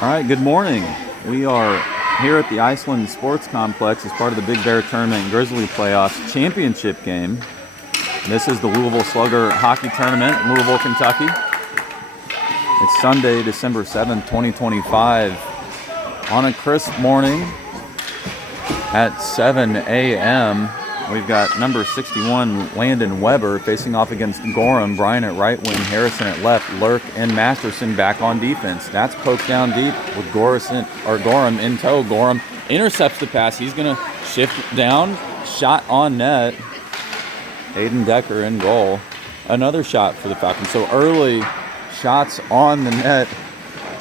All right, good morning. We are here at the Iceland Sports Complex as part of the Big Bear Tournament Grizzly Playoffs Championship game. This is the Louisville Slugger Hockey Tournament in Louisville, Kentucky. It's Sunday, December 7th, 2025. On a crisp morning at 7 a.m., we've got number 61, Landon Weber, facing off against Gorham. Bryant at right wing, Harrison at left, Lurk and Masterson back on defense. That's poked down deep with Gorham in tow. Gorham intercepts the pass. He's going to shift down. Shot on net. Aiden Decker in goal. Another shot for the Falcons. So early shots on the net,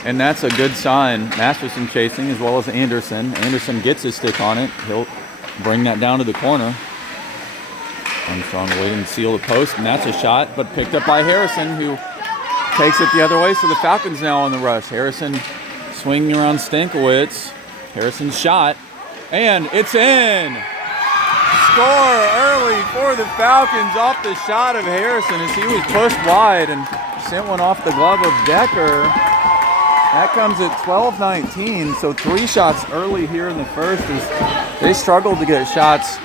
and that's a good sign. Masterson chasing as well as Anderson. Anderson gets his stick on it. He'll bring that down to the corner. Armstrong waiting to seal the post, and that's a shot, but picked up by Harrison, who takes it the other way. So the Falcons now on the rush. Harrison swinging around Stankiewicz. Harrison's shot, and it's in. Score early for the Falcons off the shot of Harrison as he was pushed wide and sent one off the glove of Decker. That comes at 12-19, so 3 shots early here in the first as they struggled to get shots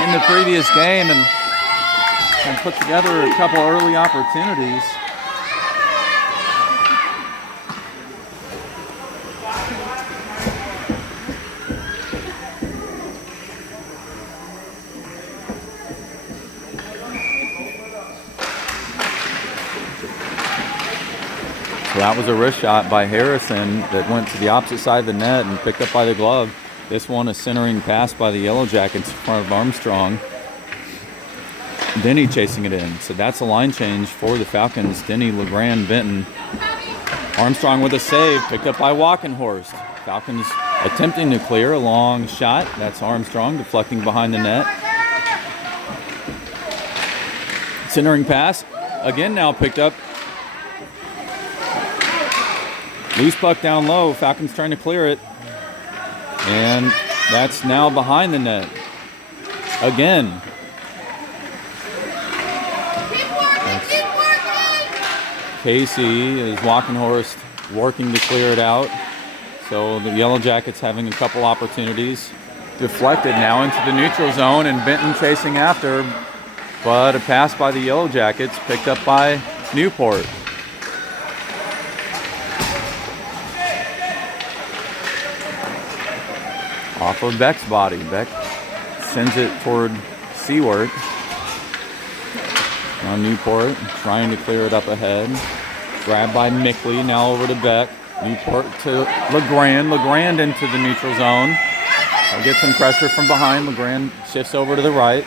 in the previous game and put together a couple early opportunities. So that was a wrist shot by Harrison that went to the opposite side of the net and picked up by the glove. This one a centering pass by the Yellowjackets in front of Armstrong. Denny chasing it in. So that's a line change for the Falcons. Denny, LeGrand, Benton. Armstrong with a save, picked up by Walkenhorst. Falcons attempting to clear a long shot. That's Armstrong deflecting behind the net. Centering pass, again now picked up. Loose puck down low. Falcons trying to clear it. And that's now behind the net. Again. Casey is Walkenhorst working to clear it out. So the Yellowjackets having a couple opportunities. Deflected now into the neutral zone and Benton chasing after. But a pass by the Yellowjackets picked up by Newport. Off of Beck's body. Beck sends it toward Seward. Now Newport trying to clear it up ahead. Grabbed by Mickley, now over to Beck. Newport to LeGrand. LeGrand into the neutral zone. I'll get some pressure from behind. LeGrand shifts over to the right.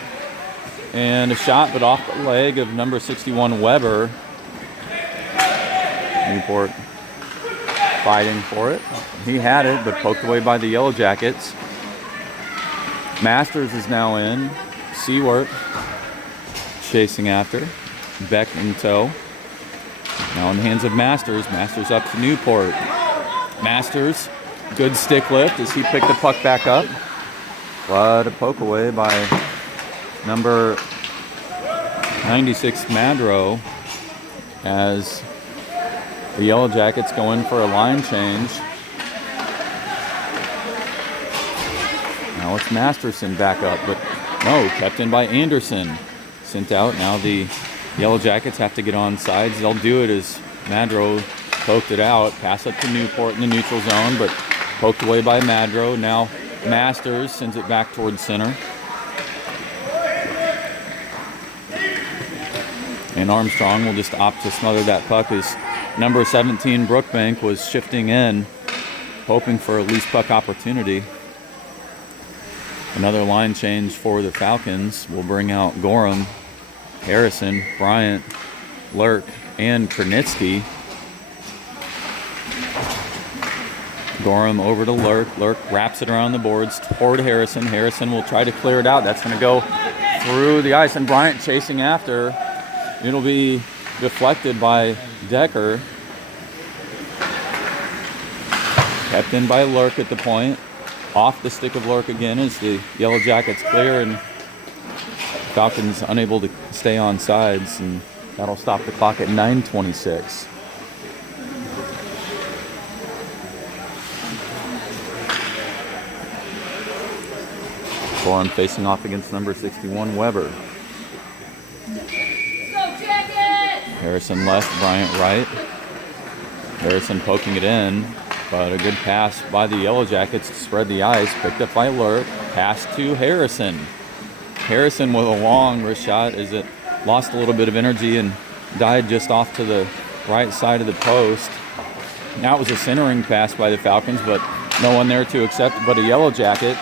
And a shot, but off the leg of number 61, Weber. Newport fighting for it. He had it, but poked away by the Yellowjackets. Masters is now in. Seward chasing after. Beck in tow. Now in the hands of Masters. Masters up to Newport. Masters, good stick lift as he picked the puck back up. But a poke away by number 96, Madrow, as the Yellowjackets go in for a line change. Now it's Masterson back up, but no, kept in by Anderson. Sent out. Now the Yellowjackets have to get on sides. They'll do it as Madrow poked it out. Pass up to Newport in the neutral zone, but poked away by Madrow. Now Masters sends it back towards center. And Armstrong will just opt to smother that puck as number 17, Brookbank, was shifting in, hoping for a loose puck opportunity. Another line change for the Falcons will bring out Gorham, Harrison, Bryant, Lurk, and Kernitsky. Gorham over to Lurk. Lurk wraps it around the boards toward Harrison. Harrison will try to clear it out. That's going to go through the ice, and Bryant chasing after. It'll be deflected by Decker. Kept in by Lurk at the point. Off the stick of Lurk again as the Yellowjackets clear, and Falcons unable to stay on sides, and that'll stop the clock at 9:26. Gorham facing off against number 61, Weber. Harrison left, Bryant right. Harrison poking it in, but a good pass by the Yellowjackets to spread the ice. Picked up by Lurk. Pass to Harrison. Harrison with a long wrist shot as it lost a little bit of energy and died just off to the right side of the post. Now it was a centering pass by the Falcons, but no one there to accept but a Yellowjacket.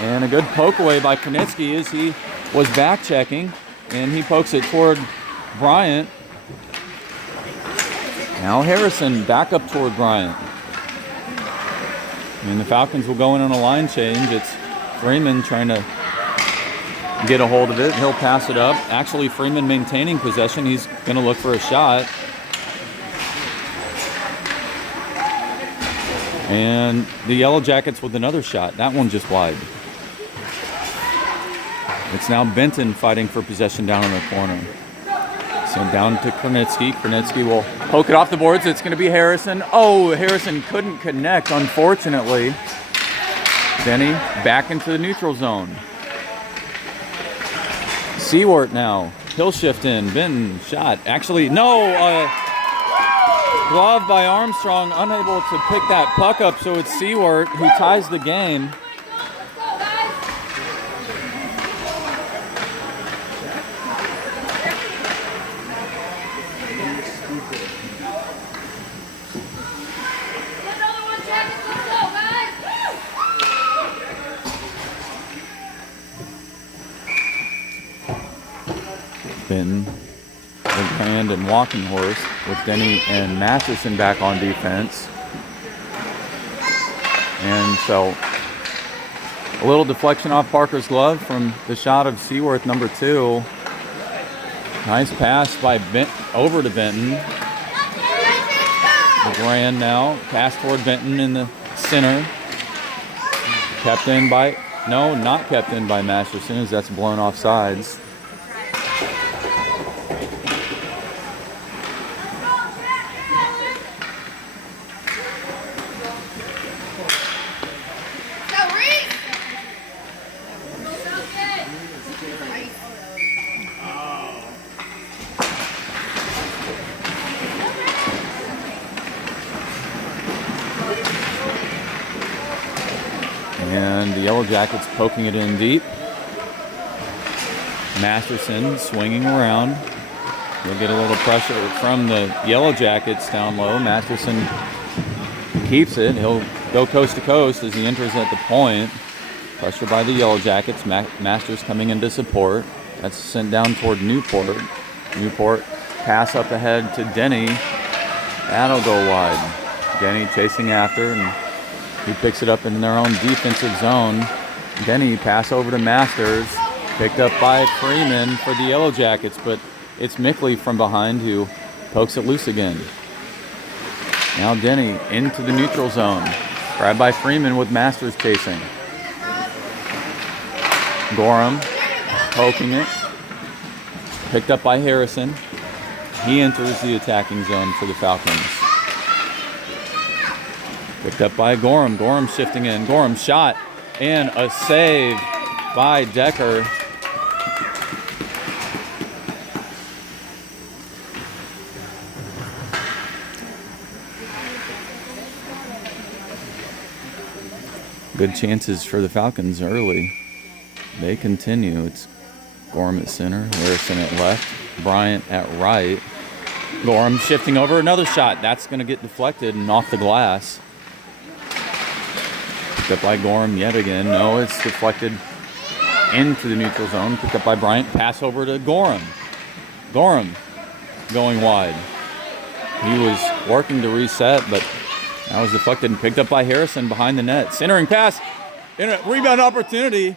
And a good poke away by Knitsky as he was back checking, and he pokes it toward Bryant. Now Harrison back up toward Bryant. And the Falcons will go in on a line change. It's Freeman trying to get a hold of it. He'll pass it up. Actually, Freeman maintaining possession. He's going to look for a shot. And the Yellowjackets with another shot. That one just wide. It's now Benton fighting for possession down in the corner. So down to Krnitsky. Krnitsky will poke it off the boards. It's going to be Harrison. Oh, Harrison couldn't connect, unfortunately. Denny back into the neutral zone. Sewart now. He'll shift in. Benton shot. Actually, no. Glove by Armstrong. Unable to pick that puck up, so it's Sewart who ties the game. Benton, the Grand and Walking Horse with Denny and Masterson back on defense. And so a little deflection off Parker's glove from the shot of Seaworth, number 2. Nice pass by over to Benton. The Grand now, pass toward Benton in the center. Kept in by, no, not kept in by Masterson as that's blown off sides. And the Yellowjackets poking it in deep. Masterson swinging around. We'll get a little pressure from the Yellowjackets down low. Masterson keeps it. He'll go coast to coast as he enters at the point. Pressure by the Yellowjackets. Masters coming in to support. That's sent down toward Newport. Newport pass up ahead to Denny. That'll go wide. Denny chasing after, and he picks it up in their own defensive zone. Denny pass over to Masters. Picked up by Freeman for the Yellowjackets, but it's Mickley from behind who pokes it loose again. Now Denny into the neutral zone. Grabbed by Freeman with Masters chasing. Gorham poking it. Picked up by Harrison. He enters the attacking zone for the Falcons. Picked up by Gorham. Gorham shifting in. Gorham shot and a save by Decker. Good chances for the Falcons early. They continue. It's Gorham at center, Harrison at left, Bryant at right. Gorham shifting over, another shot. That's going to get deflected and off the glass. Picked up by Gorham yet again. No, it's deflected into the neutral zone. Picked up by Bryant. Pass over to Gorham. Gorham going wide. He was working to reset, but that was deflected and picked up by Harrison behind the net. Centering pass. Rebound opportunity.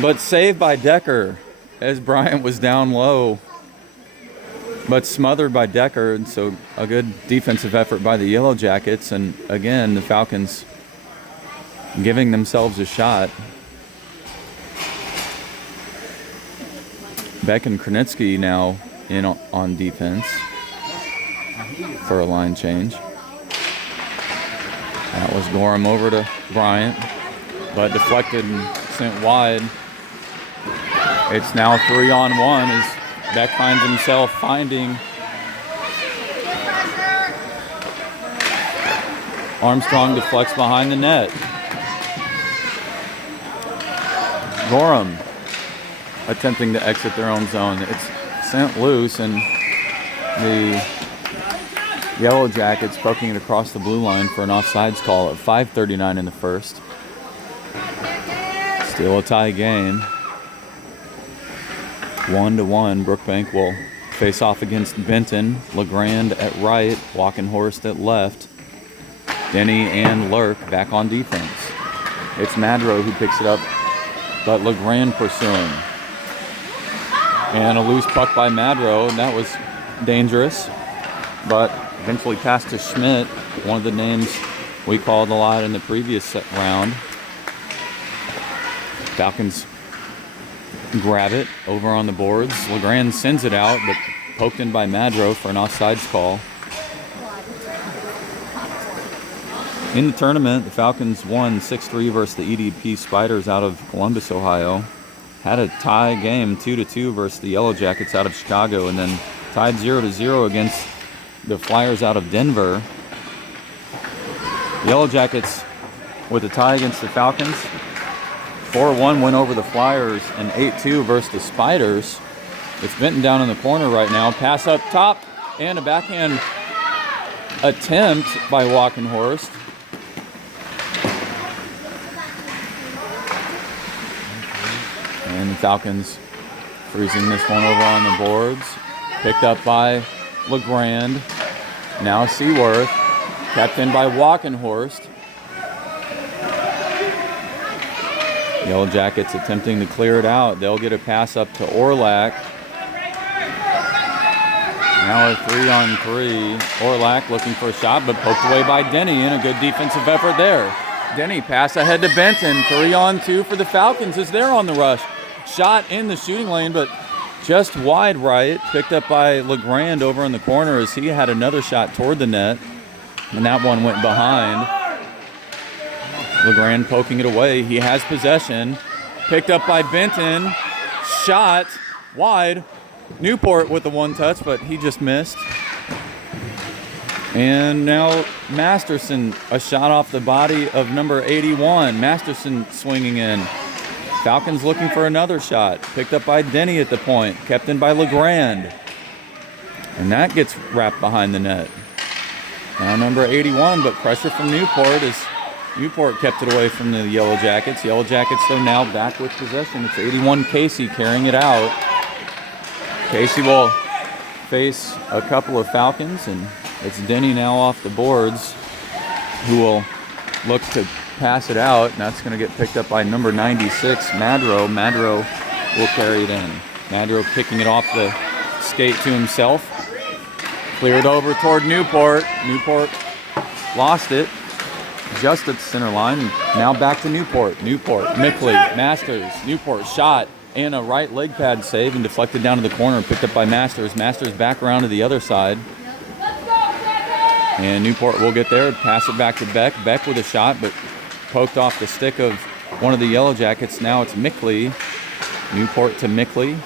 But saved by Decker as Bryant was down low. But smothered by Decker, and so a good defensive effort by the Yellowjackets. And again, the Falcons giving themselves a shot. Beck and Krnitsky now in on defense for a line change. That was Gorham over to Bryant. but deflected and sent wide. It's now 3-on-1 as Beck finds himself finding Armstrong, deflects behind the net. Gorham attempting to exit their own zone. It's sent loose, and the Yellowjackets poking it across the blue line for an offsides call at 5:39 in the first. Still a tie game. 1-1. Brookbank will face off against Benton. LeGrand at right, Walkenhorst at left. Denny and Lurk back on defense. It's Madrow who picks it up, but LeGrand pursuing. And a loose puck by Madrow, and that was dangerous, but eventually passed to Schmidt, one of the names we called a lot in the previous round. Falcons grab it over on the boards. LeGrand sends it out, but poked in by Madrow for an offsides call. In the tournament, the Falcons won 6-3 versus the EDP Spiders out of Columbus, Ohio. Had a tie game 2-2 versus the Yellowjackets out of Chicago, and then tied 0-0 against the Flyers out of Denver. The Yellowjackets with a tie against the Falcons. 4-1 win over the Flyers, and 8-2 versus the Spiders. It's Benton down in the corner right now. Pass up top, and a backhand attempt by Walkenhorst. And the Falcons freezing this one over on the boards. Picked up by LeGrand. Now Seaworth. Kept in by Walkenhorst. Yellowjackets attempting to clear it out. They'll get a pass up to Orlak. Now a 3-on-3. Orlak looking for a shot, but poked away by Denny, and a good defensive effort there. Denny pass ahead to Benton. 3-on-2 for the Falcons as they're on the rush. Shot in the shooting lane, but just wide right. Picked up by LeGrand over in the corner as he had another shot toward the net, and that one went behind. LeGrand poking it away. He has possession. Picked up by Benton. Shot wide. Newport with the one touch, but he just missed. And now Masterson, a shot off the body of number 81. Masterson swinging in. Falcons looking for another shot. Picked up by Denny at the point. Kept in by LeGrand. And that gets wrapped behind the net. Now number 81, but pressure from Newport as Newport kept it away from the Yellowjackets. Yellowjackets, though, now back with possession. It's 81 Casey carrying it out. Casey will face a couple of Falcons, and it's Denny now off the boards who will look to pass it out, and that's going to get picked up by number 96, Madrow. Madrow will carry it in. Madrow picking it off the skate to himself. Cleared over toward Newport. Newport lost it just at the center line. Now back to Newport. Newport, Mickley, Masters, Newport shot and a right leg pad save and deflected down to the corner, picked up by Masters. Masters back around to the other side. And Newport will get there, pass it back to Beck. Beck with a shot, but poked off the stick of one of the Yellowjackets. Now it's Mickley. Newport to Mickley.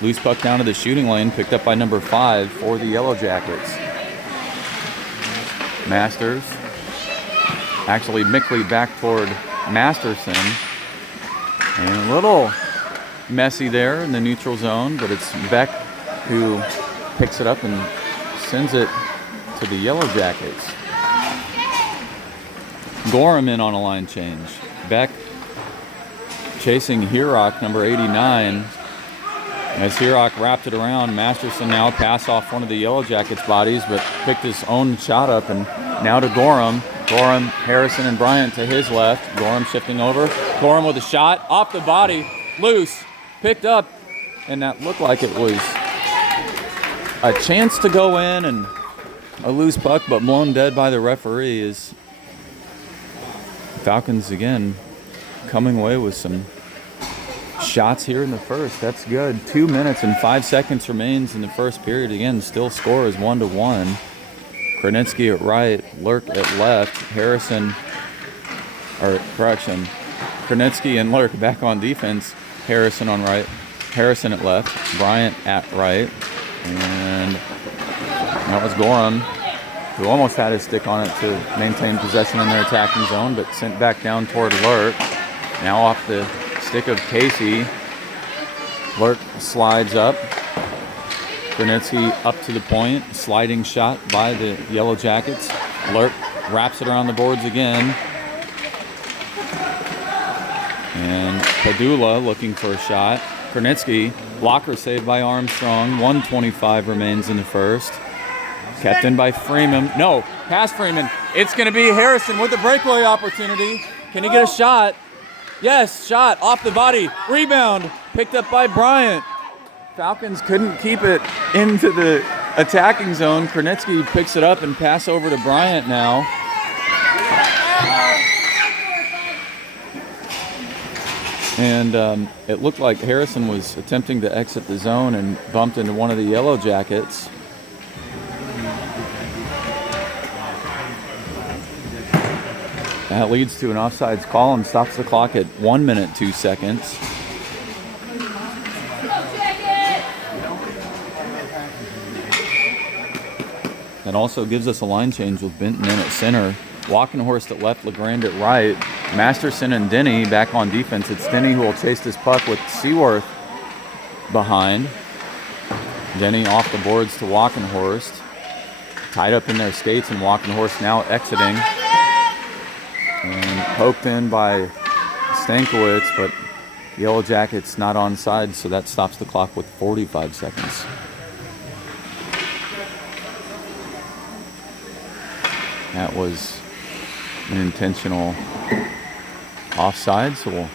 Loose puck down to the shooting lane, picked up by number 5 for the Yellowjackets. Masters. Actually, Mickley back toward Masterson. And a little messy there in the neutral zone, but it's Beck who picks it up and sends it to the Yellowjackets. Gorham in on a line change. Beck chasing Herock, number 89. As Herock wrapped it around, Masterson now pass off one of the Yellowjackets' bodies, but picked his own shot up, and now to Gorham. Gorham, Harrison, and Bryant to his left. Gorham shifting over. Gorham with a shot off the body, loose, picked up, and that looked like it was a chance to go in, and a loose puck, but blown dead by the referee. Is Falcons again coming away with some shots here in the first. That's good. 2 minutes and 5 seconds remains in the first period. Again, still score is 1-1. Krenitsky at right, Lurk at left, Harrison, or correction, Kronitsky and Lurk back on defense. Harrison on right, Harrison at left, Bryant at right, and that was Goran, who almost had his stick on it to maintain possession in their attacking zone, but sent back down toward Lurk. Now off the stick of Casey. Lurk slides up. Kronitsky up to the point. Sliding shot by the Yellowjackets. Lurk wraps it around the boards again. And Padula looking for a shot. Kronitsky, blocker saved by Armstrong. 1:25 remains in the first. Kept in by Freeman. No, past Freeman. It's going to be Harrison with the breakaway opportunity. Can he get a shot? Yes, shot off the body. Rebound picked up by Bryant. Falcons couldn't keep it into the attacking zone. Kronitsky picks it up and pass over to Bryant now. And it looked like Harrison was attempting to exit the zone and bumped into one of the Yellowjackets. That leads to an offsides call and stops the clock at 1 minute, 2 seconds. That also gives us a line change with Benton in at center. Walkenhorst at left, LeGrand at right. Masterson and Denny back on defense. It's Denny who will chase this puck with Seaworth behind. Denny off the boards to Walkenhorst. Tied up in their skates, and Walkenhorst now exiting. And poked in by Stankiewicz, but Yellowjackets not onside, so that stops the clock with 45 seconds. That was an intentional offside, so we'll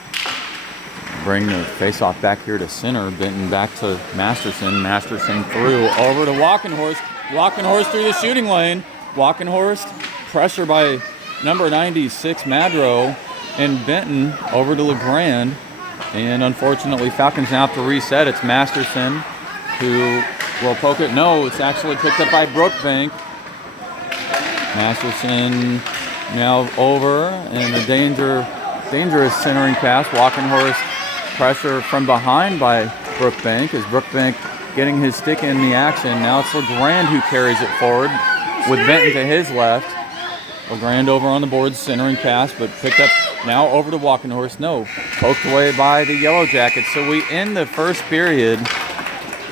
bring the faceoff back here to center. Benton back to Masterson. Masterson through over to Walkenhorst. Walkenhorst through the shooting lane. Walkenhorst, pressure by number 96, Madrow, and Benton over to LeGrand. And unfortunately, Falcons now have to reset. It's Masterson who will poke it. No, it's actually picked up by Brookbank. Masterson now over, and a dangerous centering pass. Walkenhorst pressure from behind by Brookbank. Is Brookbank getting his stick in the action? Now it's LeGrand who carries it forward with Benton to his left. LeGrand over on the boards, centering pass, but picked up now over to Walkenhorst. No, poked away by the Yellowjackets. So we end the first period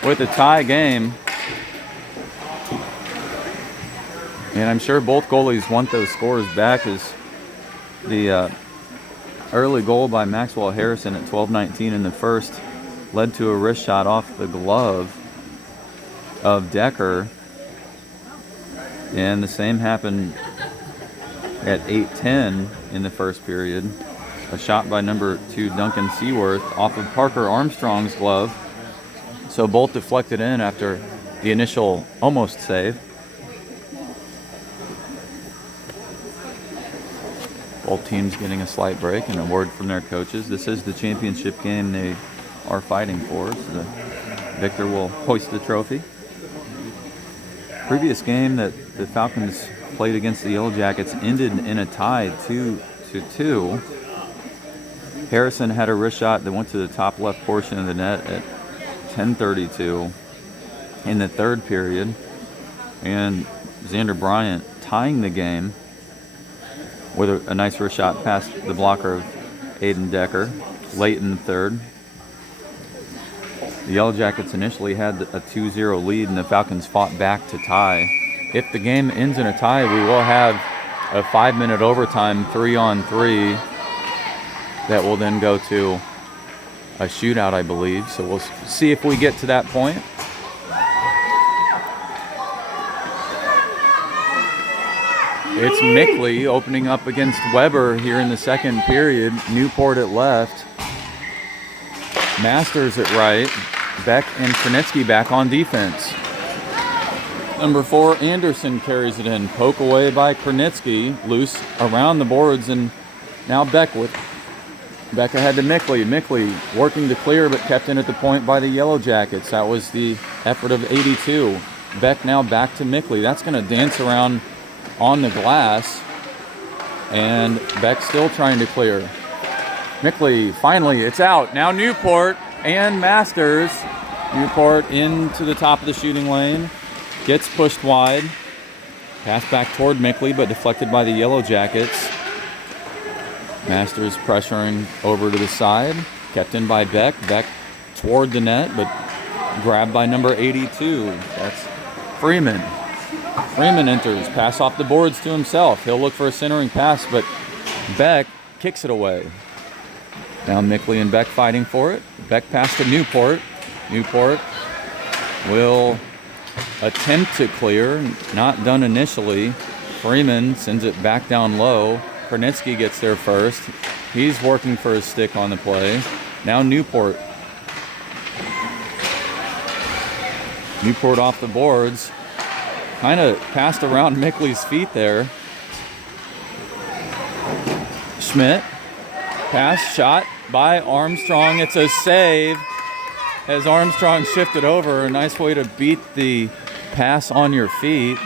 with a tie game. And I'm sure both goalies want those scores back, as the early goal by Maxwell Harrison at 12:19 in the first led to a wrist shot off the glove of Decker. And the same happened at 8:10 in the first period. A shot by number 2 Duncan Seaworth off of Parker Armstrong's glove. So both deflected in after the initial almost save. Both teams getting a slight break and a word from their coaches. This is the championship game they are fighting for, so the victor will hoist the trophy. Previous game that the Falcons played against the Yellowjackets ended in a tie 2-2. Harrison had a wrist shot that went to the top left portion of the net at 10:32 in the third period. And Xander Bryant tying the game with a nice wrist shot past the blocker of Aiden Decker late in the third. The Yellowjackets initially had a 2-0 lead, and the Falcons fought back to tie. If the game ends in a tie, we will have a 5-minute overtime 3-on-3 that will then go to a shootout, I believe. So we'll see if we get to that point. It's Mickley opening up against Weber here in the second period. Newport at left. Masters at right. Beck and Kronitsky back on defense. Number 4, Anderson carries it in. Poke away by Kronitsky. Loose around the boards, and now Beck ahead to Mickley. Mickley working to clear, but kept in at the point by the Yellowjackets. That was the effort of 82. Beck now back to Mickley. That's going to dance around on the glass, and Beck still trying to clear. Mickley, finally, it's out. Now Newport and Masters. Newport into the top of the shooting lane. Gets pushed wide. Pass back toward Mickley, but deflected by the Yellowjackets. Masters pressuring over to the side. Kept in by Beck. Beck toward the net, but grabbed by number 82. That's Freeman. Freeman enters. Pass off the boards to himself. He'll look for a centering pass, but Beck kicks it away. Now Mickley and Beck fighting for it. Beck pass to Newport. Newport will attempt to clear. Not done initially. Freeman sends it back down low. Kernitsky gets there first. He's working for his stick on the play. Now Newport. Newport off the boards. Kind of passed around Mickley's feet there. Schmidt. Pass, shot by Armstrong. It's a save as Armstrong shifted over. A nice way to beat the pass on your feet.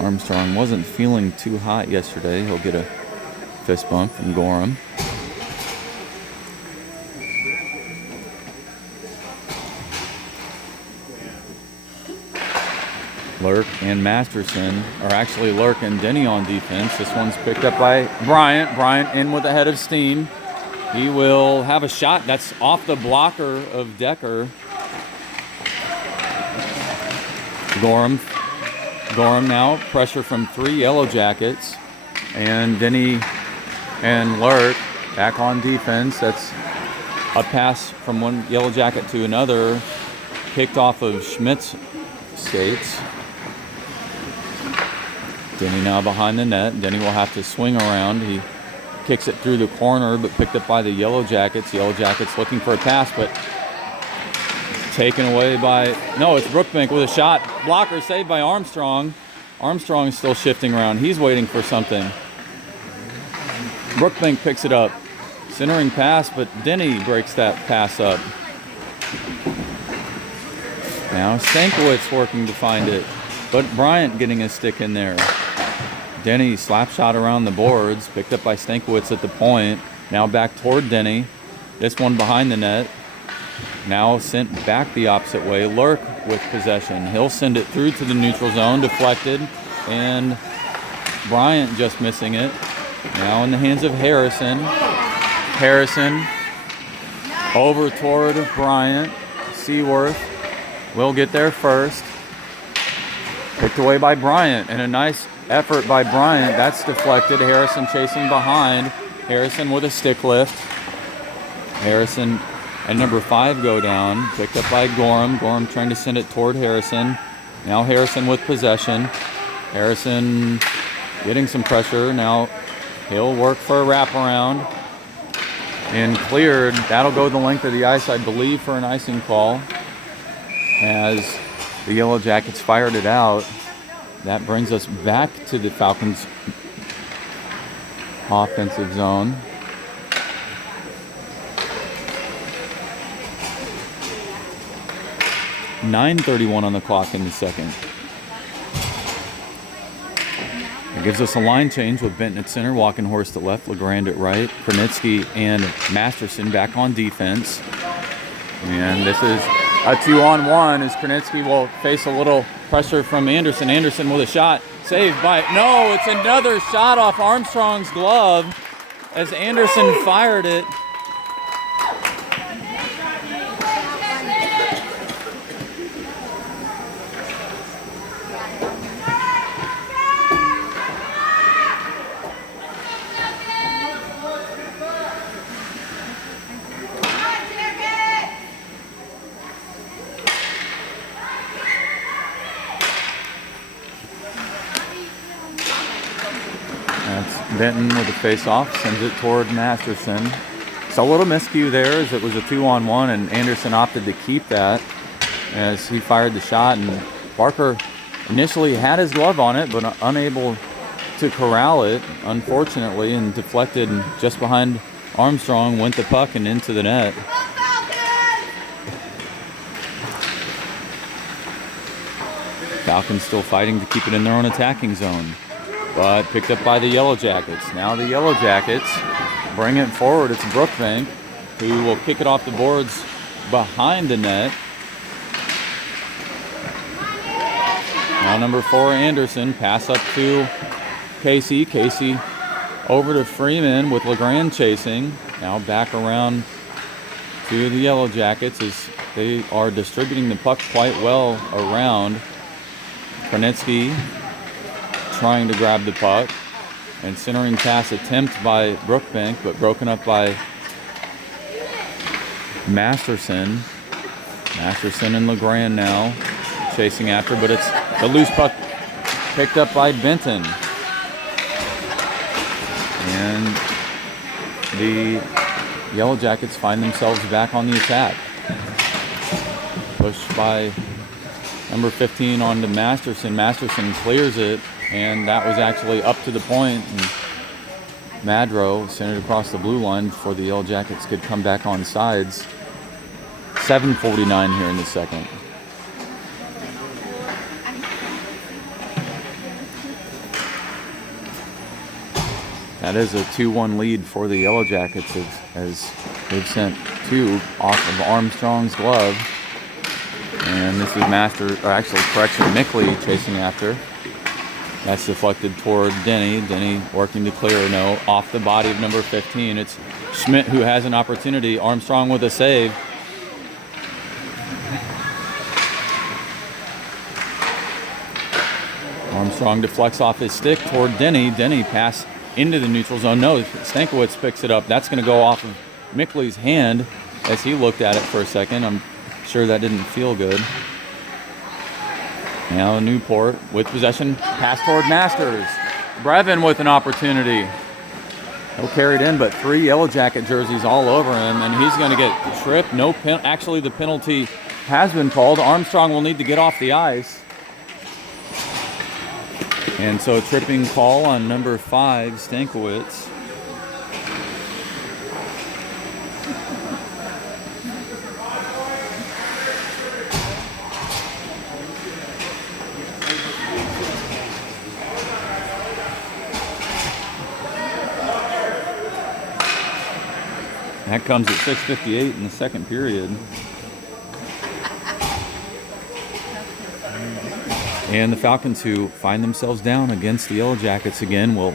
Armstrong wasn't feeling too hot yesterday. He'll get a fist bump from Gorham. Lurk and Masterson, or actually Lurk and Denny on defense. This one's picked up by Bryant. Bryant in with a head of steam. He will have a shot. That's off the blocker of Decker. Gorham now, pressure from 3 Yellowjackets. And Denny and Lurk back on defense. That's a pass from one Yellowjacket to another. Picked off of Schmidt's skates. Denny now behind the net. Denny will have to swing around. He kicks it through the corner, but picked up by the Yellowjackets. Yellowjackets looking for a pass, but taken away by... No, it's Brookbank with a shot. Blocker saved by Armstrong. Armstrong is still shifting around. He's waiting for something. Brookbank picks it up. Centering pass, but Denny breaks that pass up. Now Stankiewicz working to find it, but Bryant getting his stick in there. Denny slap shot around the boards, picked up by Stankiewicz at the point. Now back toward Denny. This one behind the net. Now sent back the opposite way. Lurk with possession. He'll send it through to the neutral zone, deflected, and Bryant just missing it. Now in the hands of Harrison. Harrison over toward Bryant. Seaworth will get there first. Picked away by Bryant, and a nice effort by Bryant. That's deflected. Harrison chasing behind. Harrison with a stick lift. Harrison and number 5 go down. Picked up by Gorham. Gorham trying to send it toward Harrison. Now Harrison with possession. Harrison getting some pressure. Now he'll work for a wraparound. And cleared. That'll go the length of the ice, I believe, for an icing call. As the Yellowjackets fired it out. That brings us back to the Falcons' offensive zone. .9:31 on the clock in the second. It gives us a line change with Benton at center, Walkenhorst at left, LeGrand at right, Kernitsky and Masterson back on defense. And this is a 2-on-1 as Kernitsky will face a little pressure from Anderson. Anderson with a shot. Saved by... No, it's another shot off Armstrong's glove as Anderson fired it. Benton with a face-off, sends it toward Masterson. So a little miscue there as it was a 2-on-1, and Anderson opted to keep that as he fired the shot. And Barker initially had his glove on it, but unable to corral it, unfortunately, and deflected just behind Armstrong, went the puck and into the net. Falcons still fighting to keep it in their own attacking zone, but picked up by the Yellowjackets. Now the Yellowjackets bring it forward. It's Brookbank who will kick it off the boards behind the net. Now number 4, Anderson, pass up to Casey. Casey over to Freeman with LeGrand chasing. Now back around to the Yellowjackets as they are distributing the puck quite well around. Kronitsky trying to grab the puck, and centering pass attempt by Brookbank, but broken up by Masterson. Masterson and LeGrand now chasing after, but it's the loose puck picked up by Benton. And the Yellowjackets find themselves back on the attack. Pushed by number 15 on to Masterson. Masterson clears it, and that was actually up to the point. And Madrow sent it across the blue line before the Yellowjackets could come back on sides. 7:49 here in the second. That is a 2-1 lead for the Yellowjackets as they've sent 2 off of Armstrong's glove. And this is Mickley chasing after. That's deflected toward Denny. Denny working to clear, no, off the body of number 15. It's Schmidt who has an opportunity. Armstrong with a save. Armstrong deflects off his stick toward Denny. Denny pass into the neutral zone. No, Stankiewicz picks it up. That's going to go off of Mickley's hand as he looked at it for a second. I'm sure that didn't feel good. Now Newport with possession. Pass toward Masters. Brevin with an opportunity. He'll carry it in, but 3 Yellowjacket jerseys all over him, and he's going to get tripped. Actually, the penalty has been called. Armstrong will need to get off the ice. And so a tripping call on number 5, Stankiewicz. That comes at 6:58 in the second period. And the Falcons, who find themselves down against the Yellowjackets again, will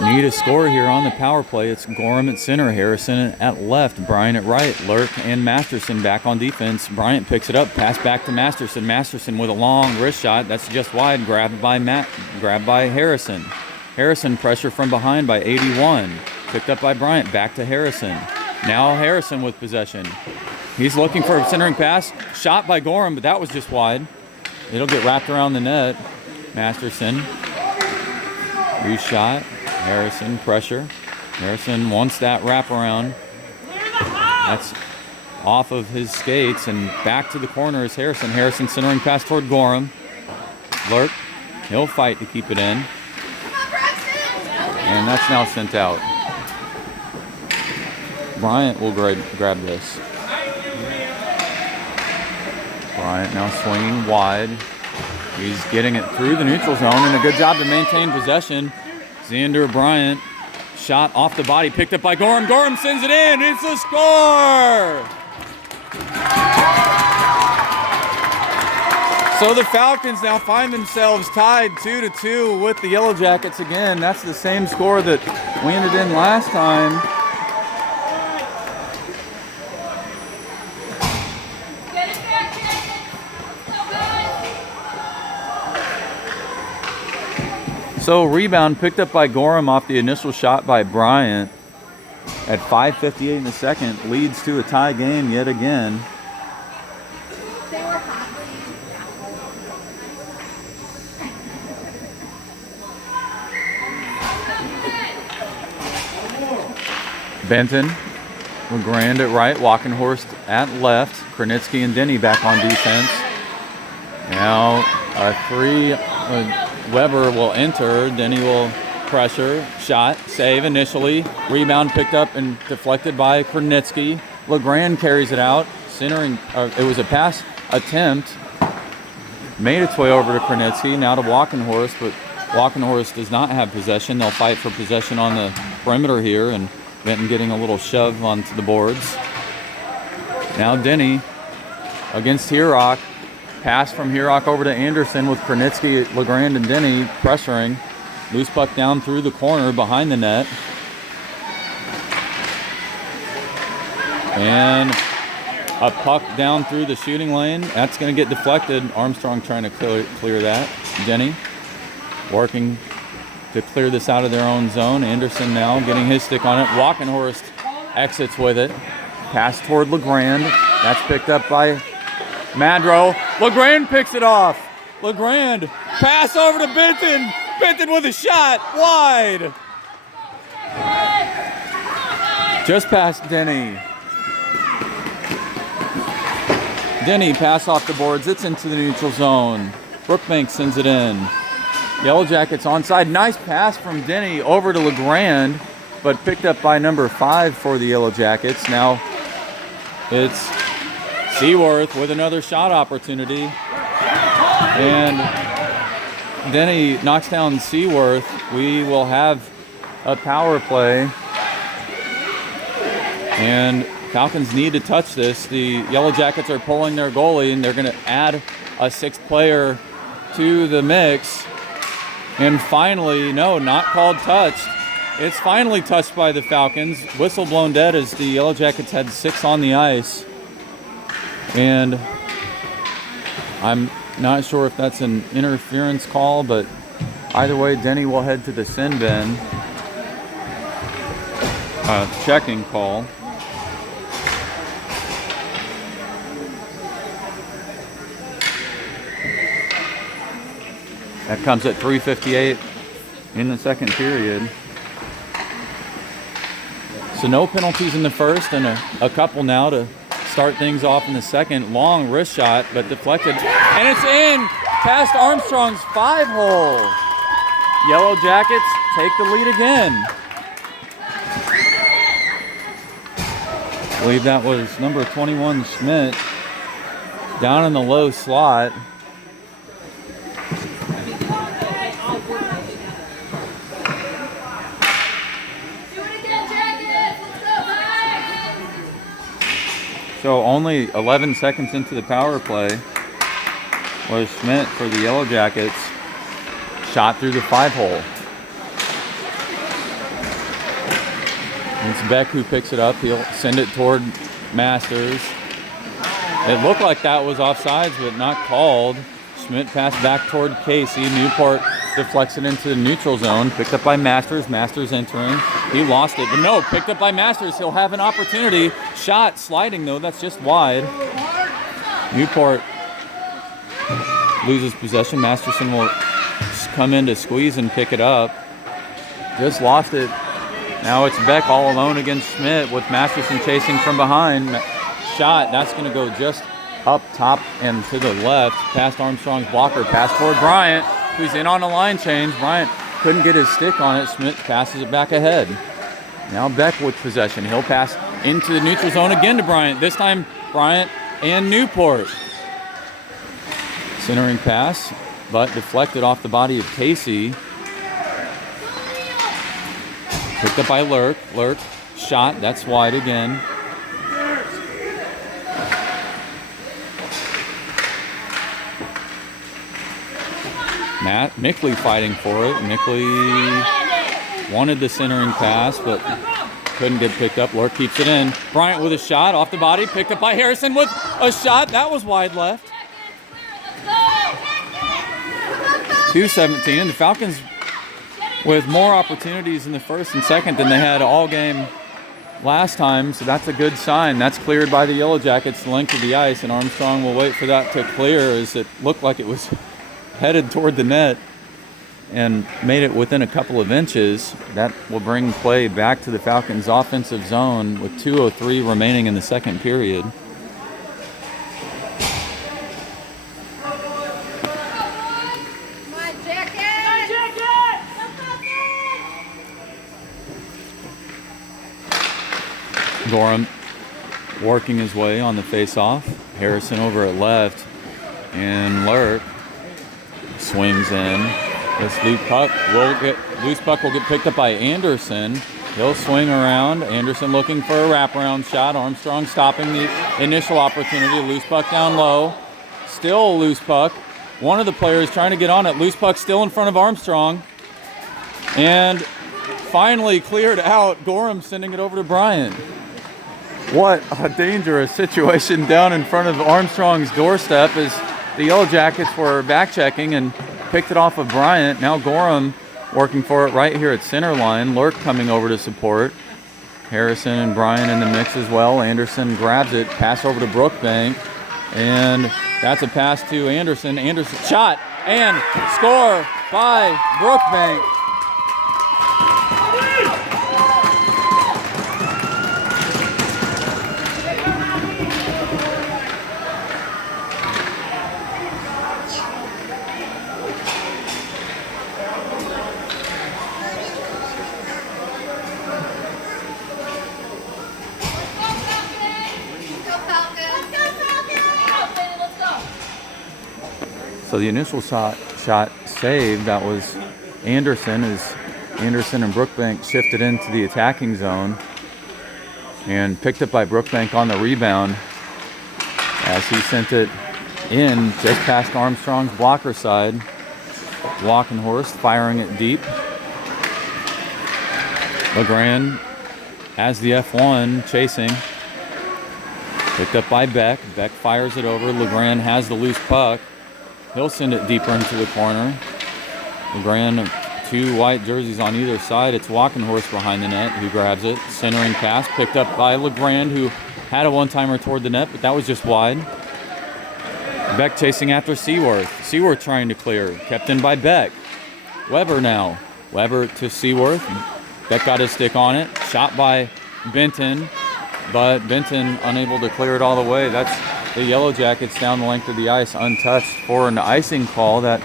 need a score here on the power play. It's Gorham at center, Harrison at left, Bryant at right, Lurk and Masterson back on defense. Bryant picks it up, pass back to Masterson. Masterson with a long wrist shot. That's just wide, grabbed by Harrison. Harrison pressure from behind by 81. Picked up by Bryant, back to Harrison. Now Harrison with possession. He's looking for a centering pass. Shot by Gorham, but that was just wide. It'll get wrapped around the net. Masterson. Reshot. Harrison, pressure. Harrison wants that wraparound. That's off of his skates, and back to the corner is Harrison. Harrison centering pass toward Gorham. Lurk. He'll fight to keep it in. And that's now sent out. Bryant will grab this. Bryant now swinging wide. He's getting it through the neutral zone, and a good job to maintain possession. Xander Bryant, shot off the body, picked up by Gorham. Gorham sends it in. It's a score! So the Falcons now find themselves tied 2-2 with the Yellowjackets again. That's the same score that we ended in last time. So rebound picked up by Gorham off the initial shot by Bryant at 5:58 in the second, leads to a tie game yet again. Benton, LeGrand at right, Walkenhorst at left, Kronitsky and Denny back on defense. Now a 3, Weber will enter, Denny will pressure, shot, save initially, rebound picked up and deflected by Kronitsky. LeGrand carries it out, centering, it was a pass attempt made its way over to Krenitsky, now to Walkenhorst, but Walkenhorst does not have possession. They'll fight for possession on the perimeter here, and Benton getting a little shove onto the boards. Now Denny against Herock. Pass from Herock over to Anderson with Krenitsky, LeGrand, and Denny pressuring. Loose puck down through the corner behind the net. And a puck down through the shooting lane. That's going to get deflected. Armstrong trying to clear that. Denny working to clear this out of their own zone. Anderson now getting his stick on it. Walkenhorst exits with it. Pass toward LeGrand. That's picked up by Madro. LeGrand picks it off. LeGrand. Pass over to Benton. Benton with a shot. Wide. Just past Denny. Denny pass off the boards. It's into the neutral zone. Brookbank sends it in. Yellowjackets onside. Nice pass from Denny over to LeGrand, but picked up by number 5 for the Yellowjackets. Now it's Seaworth with another shot opportunity. And Denny knocks down Seaworth. We will have a power play. And Falcons need to touch this. The Yellowjackets are pulling their goalie, and they're going to add a 6th player to the mix. And finally, no, not called touched. It's finally touched by the Falcons. Whistle blown dead as the Yellowjackets had 6 on the ice. And I'm not sure if that's an interference call, but either way, Denny will head to the sin bin. Checking call. That comes at 3:58 in the second period. So no penalties in the first, and a couple now to start things off in the second. Long wrist shot, but deflected. And it's in past Armstrong's 5-hole. Yellowjackets take the lead again. I believe that was number 21, Schmidt, down in the low slot. So only 11 seconds into the power play was Schmidt for the Yellowjackets. Shot through the 5-hole. It's Beck who picks it up. He'll send it toward Masters. It looked like that was offsides, but not called. Schmidt passed back toward Casey. Newport deflects it into the neutral zone. Picked up by Masters. Masters entering. He lost it, but no, picked up by Masters. He'll have an opportunity. Shot sliding though, that's just wide. Newport loses possession. Masterson will come in to squeeze and pick it up. Just lost it. Now it's Beck all alone against Schmidt with Masterson chasing from behind. Shot, that's going to go just up top and to the left. Past Armstrong's blocker, pass toward Bryant, who's in on a line change. Bryant couldn't get his stick on it. Schmidt passes it back ahead. Now Beck with possession. He'll pass into the neutral zone again to Bryant. This time Bryant and Newport. Centering pass, but deflected off the body of Casey. Picked up by Lurk. Lurk, shot, that's wide again. Matt Mickley fighting for it. Mickley wanted the centering pass, but couldn't get picked up. Lurk keeps it in. Bryant with a shot off the body, picked up by Harrison with a shot. That was wide left. 2:17. The Falcons with more opportunities in the first and second than they had all game last time, so that's a good sign. That's cleared by the Yellowjackets the length of the ice, and Armstrong will wait for that to clear as it looked like it was headed toward the net and made it within a couple of inches. That will bring play back to the Falcons' offensive zone with 2:03 remaining in the second period. Gorham working his way on the face-off. Harrison over at left, and Lurk swings in. This loose puck will get picked up by Anderson. He'll swing around. Anderson looking for a wraparound shot. Armstrong stopping the initial opportunity. Loose puck down low. Still a loose puck. One of the players trying to get on it. Loose puck still in front of Armstrong. And finally cleared out. Gorham sending it over to Bryant. What a dangerous situation down in front of Armstrong's doorstep as the Yellowjackets were back checking and picked it off of Bryant. Now Gorham working for it right here at center line. Lurk coming over to support. Harrison and Bryant in the mix as well. Anderson grabs it. Pass over to Brookbank. And that's a pass to Anderson. Anderson shot and score by Brookbank. So the initial shot saved, that was Anderson, as Anderson and Brookbank shifted into the attacking zone and picked up by Brookbank on the rebound as he sent it in just past Armstrong's blocker side. Walkenhorst firing it deep. LeGrand has the F1 chasing. Picked up by Beck. Beck fires it over. LeGrand has the loose puck. He'll send it deeper into the corner. LeGrand, two white jerseys on either side. It's Walkenhorst behind the net who grabs it. Centering pass picked up by LeGrand, who had a one-timer toward the net, but that was just wide. Beck chasing after Seaworth. Seaworth trying to clear. Kept in by Beck. Weber now. Weber to Seaworth. Beck got his stick on it. Shot by Benton, but Benton unable to clear it all the way. That's the Yellowjackets down the length of the ice untouched for an icing call that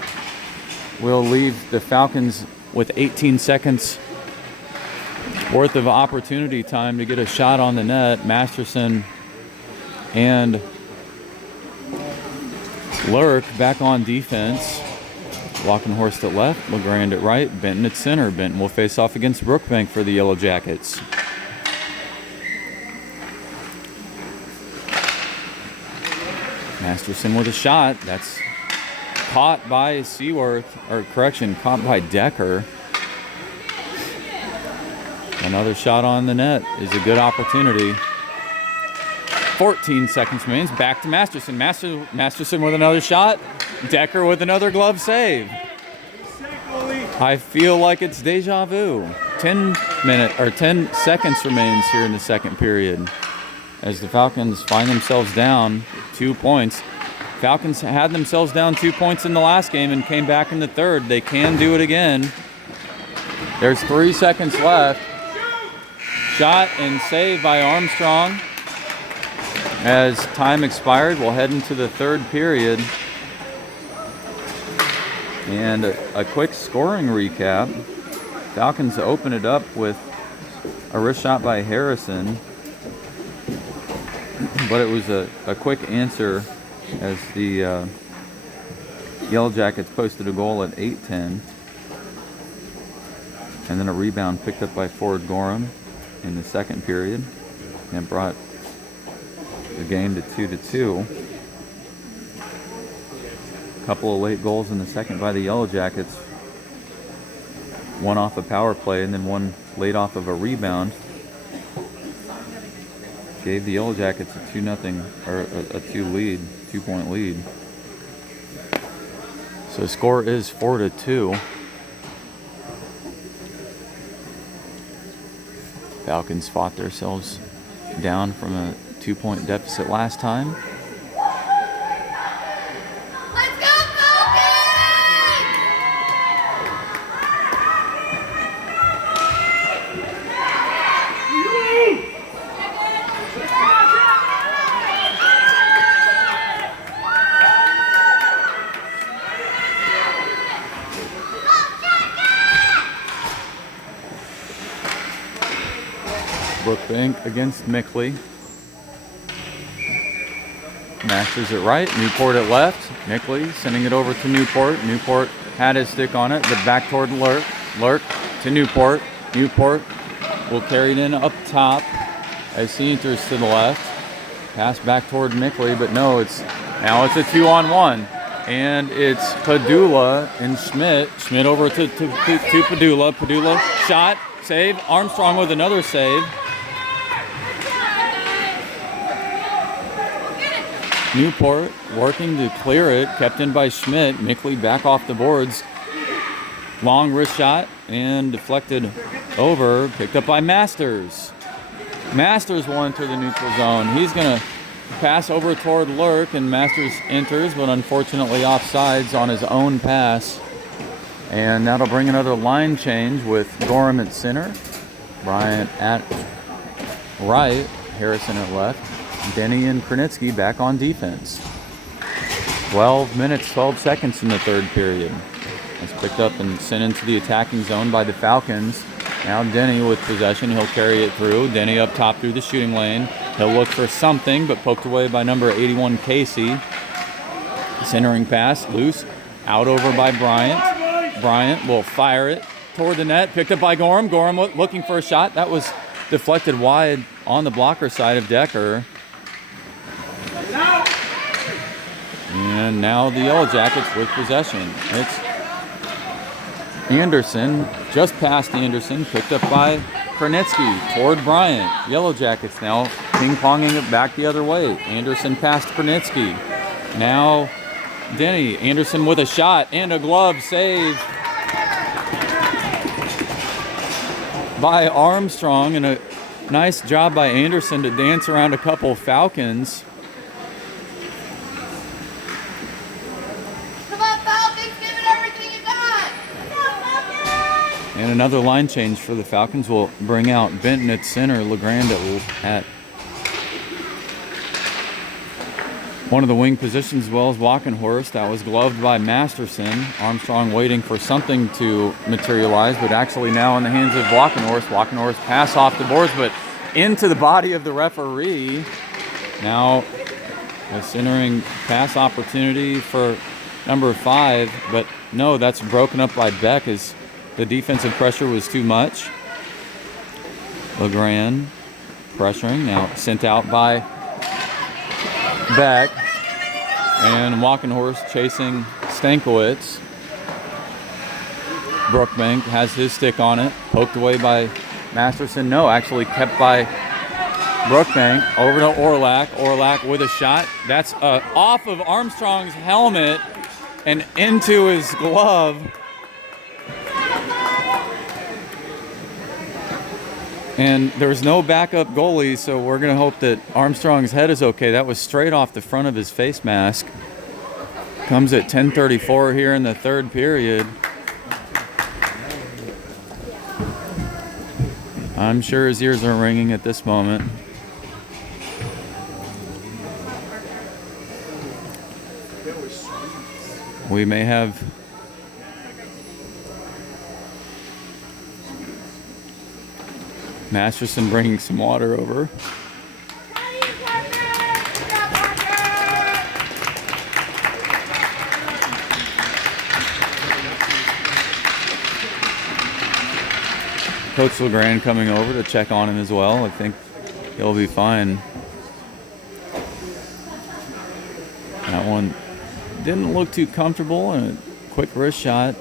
will leave the Falcons with 18 seconds worth of opportunity time to get a shot on the net. Masterson and Lurk back on defense. Walkenhorst at left, LeGrand at right, Benton at center. Benton will face off against Brookbank for the Yellowjackets. Masterson with a shot. That's caught by caught by Decker. Another shot on the net is a good opportunity. 14 seconds remains. Back to Masterson. Masterson with another shot. Decker with another glove save. I feel like it's deja vu. 10 seconds remains here in the second period as the Falcons find themselves down 2 points. Falcons had themselves down 2 points in the last game and came back in the third. They can do it again. There's 3 seconds left. Shot and save by Armstrong. As time expired, we'll head into the third period. And a quick scoring recap. Falcons open it up with a wrist shot by Harrison. But it was a quick answer as the Yellowjackets posted a goal at 8:10. And then a rebound picked up by forward Gorham in the second period. And brought the game to 2-2. A couple of late goals in the second by the Yellowjackets. One off a power play and then one late off of a rebound. Gave the Yellowjackets a 2-0 or a 2-point lead. So the score is 4-2. Falcons fought themselves down from a 2-point deficit last time. Let's go, Falcons! Brookbank against Mickley. Masters at right, Newport at left. Mickley sending it over to Newport. Newport had his stick on it, but back toward Lurk. Lurk to Newport. Newport will carry it in up top as he enters to the left. Pass back toward Mickley, but no, now it's a 2-on-1. And it's Padula and Schmidt. Schmidt over to Padula. Padula shot, save. Armstrong with another save. Newport working to clear it, kept in by Schmidt. Mickley back off the boards. Long wrist shot and deflected over, picked up by Masters. Masters will enter the neutral zone. He's going to pass over toward Lurk, and Masters enters, but unfortunately offsides on his own pass. And that'll bring another line change with Gorham at center, Bryant at right, Harrison at left, Denny and Krenitsky back on defense. 12 minutes, 12 seconds in the third period. It's picked up and sent into the attacking zone by the Falcons. Now Denny with possession. He'll carry it through. Denny up top through the shooting lane. He'll look for something, but poked away by number 81, Casey. Centering pass, loose, out over by Bryant. Bryant will fire it toward the net. Picked up by Gorham. Gorham looking for a shot. That was deflected wide on the blocker side of Decker. And now the Yellowjackets with possession. It's Anderson, just past Anderson, picked up by Krenitsky toward Bryant. Yellowjackets now ping-ponging it back the other way. Anderson past Krenitsky. Now Denny. Anderson with a shot and a glove save by Armstrong, and a nice job by Anderson to dance around a couple Falcons. And another line change for the Falcons will bring out Benton at center, LeGrand at one of the wing positions, as well as Walkenhorst. That was gloved by Masterson. Armstrong waiting for something to materialize, but actually now in the hands of Walkenhorst. Walkenhorst pass off the boards, but into the body of the referee. Now a centering pass opportunity for number 5, but no, that's broken up by Beck as the defensive pressure was too much. LeGrand pressuring, now sent out by Beck. And Walkenhorst chasing Stankiewicz. Brookbank has his stick on it, poked away by Masterson. No, actually kept by Brookbank. Over to Orlak. Orlak with a shot. That's off of Armstrong's helmet and into his glove. And there's no backup goalie, so we're going to hope that Armstrong's head is okay. That was straight off the front of his face mask. Comes at 10:34 here in the third period. I'm sure his ears are ringing at this moment. We may have Masterson bringing some water over. Coach LeGrand coming over to check on him as well. I think he'll be fine. That one didn't look too comfortable, and a quick wrist shot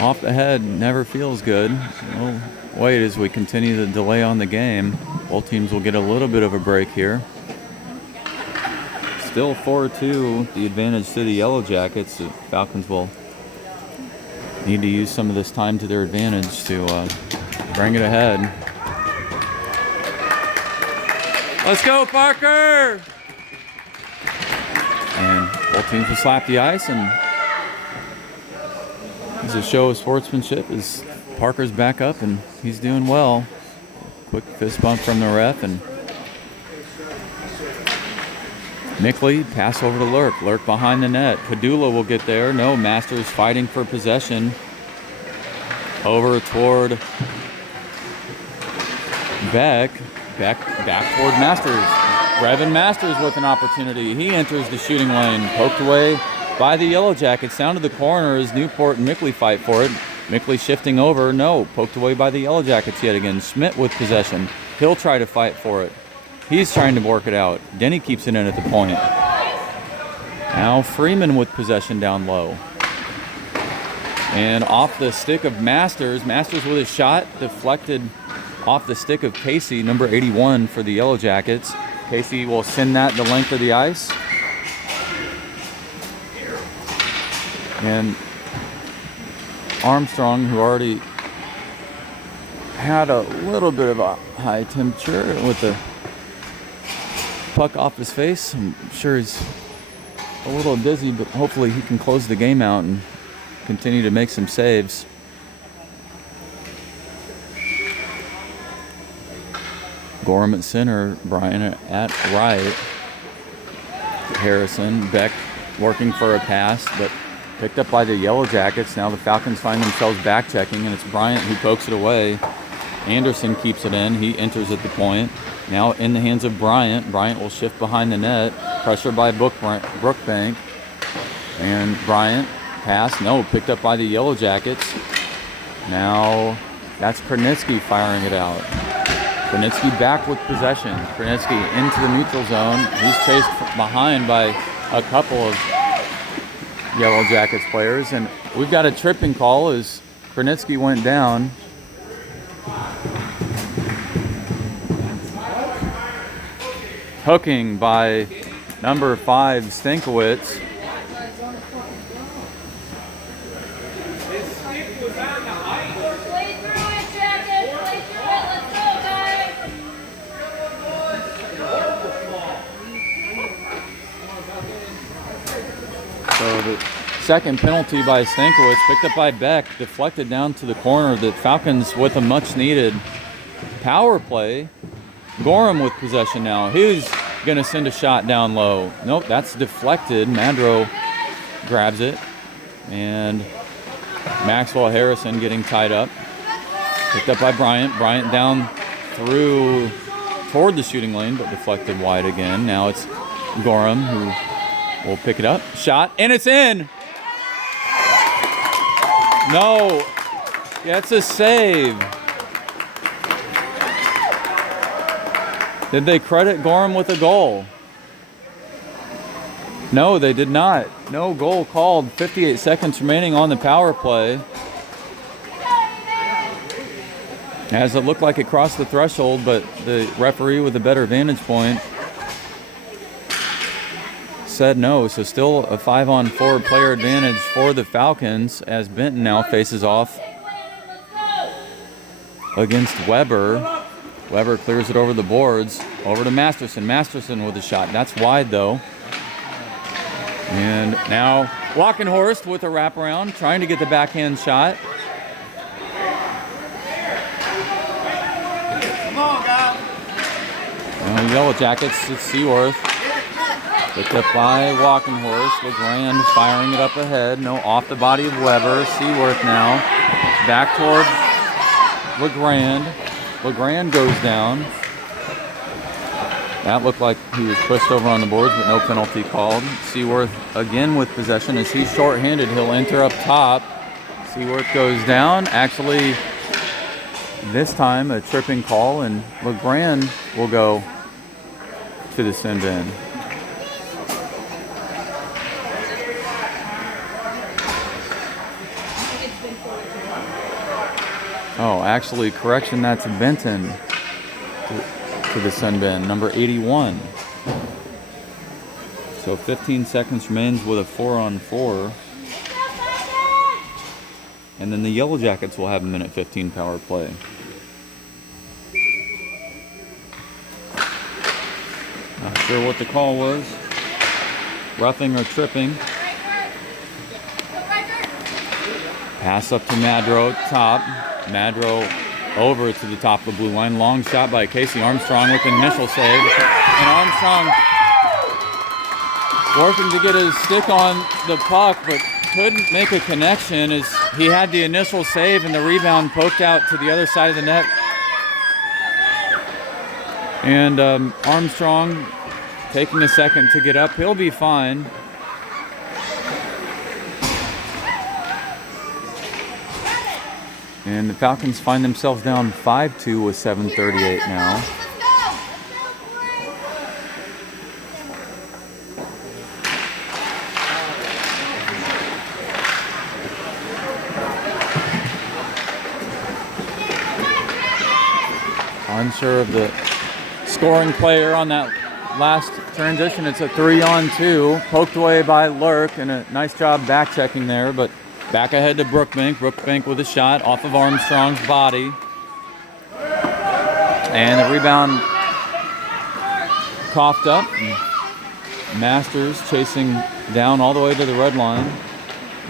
off the head never feels good. We'll wait as we continue the delay on the game. Both teams will get a little bit of a break here. Still 4-2, the advantage to the Yellowjackets. The Falcons will need to use some of this time to their advantage to bring it ahead. Let's go, Parker! And both teams will slap the ice, and it's a show of sportsmanship as Parker's back up and he's doing well. Quick fist bump from the ref, and Mickley pass over to Lurk. Lurk behind the net. Padula will get there. No, Masters fighting for possession. Over toward Beck. Beck back toward Masters. Brevin Masters with an opportunity. He enters the shooting lane, poked away by the Yellowjackets. Down to the corner as Newport and Mickley fight for it. Mickley shifting over. No, poked away by the Yellowjackets yet again. Schmidt with possession. He'll try to fight for it. He's trying to work it out. Denny keeps it in at the point. Now Freeman with possession down low. And off the stick of Masters. Masters with a shot deflected off the stick of Casey, number 81 for the Yellowjackets. Casey will send that the length of the ice. And Armstrong, who already had a little bit of a high temperature with the puck off his face. I'm sure he's a little dizzy, but hopefully he can close the game out and continue to make some saves. Gorham at center, Bryan at right. Harrison, Beck working for a pass, but picked up by the Yellowjackets. Now the Falcons find themselves back checking, and it's Bryant who pokes it away. Anderson keeps it in. He enters at the point. Now in the hands of Bryant. Bryant will shift behind the net. Pressure by Brookbank. And Bryant, pass, no, picked up by the Yellowjackets. Now that's Krnitsky firing it out. Krnitsky back with possession. Krnitsky into the neutral zone. He's chased behind by a couple of Yellowjackets players. And we've got a tripping call as Krnitsky went down. Hooking by number 5, Stankiewicz. So the second penalty by Stankiewicz, picked up by Beck, deflected down to the corner. The Falcons with a much-needed power play. Gorham with possession now. He's going to send a shot down low. Nope, that's deflected. Madro grabs it. And Maxwell Harrison getting tied up. Picked up by Bryant. Bryant down through toward the shooting lane, but deflected wide again. Now it's Gorham who will pick it up. Shot, and it's in. No, that's a save. Did they credit Gorham with a goal? No, they did not. No goal called. 58 seconds remaining on the power play. As it looked like it crossed the threshold, but the referee with a better vantage point said no. So still a 5-on-4 player advantage for the Falcons as Benton now faces off against Weber. Weber clears it over the boards, over to Masterson. Masterson with a shot. That's wide, though. And now Walkenhorst with a wraparound, trying to get the backhand shot. Come on, guys. And the Yellowjackets, it's Seaworth. Picked up by Walkenhorst. LeGrand firing it up ahead. No, off the body of Weber. Seaworth now. Back toward LeGrand. LeGrand goes down. That looked like he was pushed over on the boards, but no penalty called. Seaworth again with possession. As he's shorthanded, he'll enter up top. Seaworth goes down. Actually, this time a tripping call, and LeGrand will go to the sin bin. Oh, actually, correction, that's Benton to the sin bin, number 81. So 15 seconds remains with a 4-on-4. And then the Yellowjackets will have a minute 15 power play. Not sure what the call was. Roughing or tripping. Pass up to Madro, top. Madro over to the top of the blue line. Long shot by Casey Armstrong with an initial save. And Armstrong working to get his stick on the puck, but couldn't make a connection as he had the initial save and the rebound poked out to the other side of the net. And Armstrong taking a second to get up. He'll be fine. And the Falcons find themselves down 5-2 with 7:38 now. Unsure of the scoring player on that last transition. It's a 3-on-2, poked away by Lurk, and a nice job back checking there, but back ahead to Brookbank. Brookbank with a shot off of Armstrong's body. And the rebound coughed up. Masters chasing down all the way to the red line.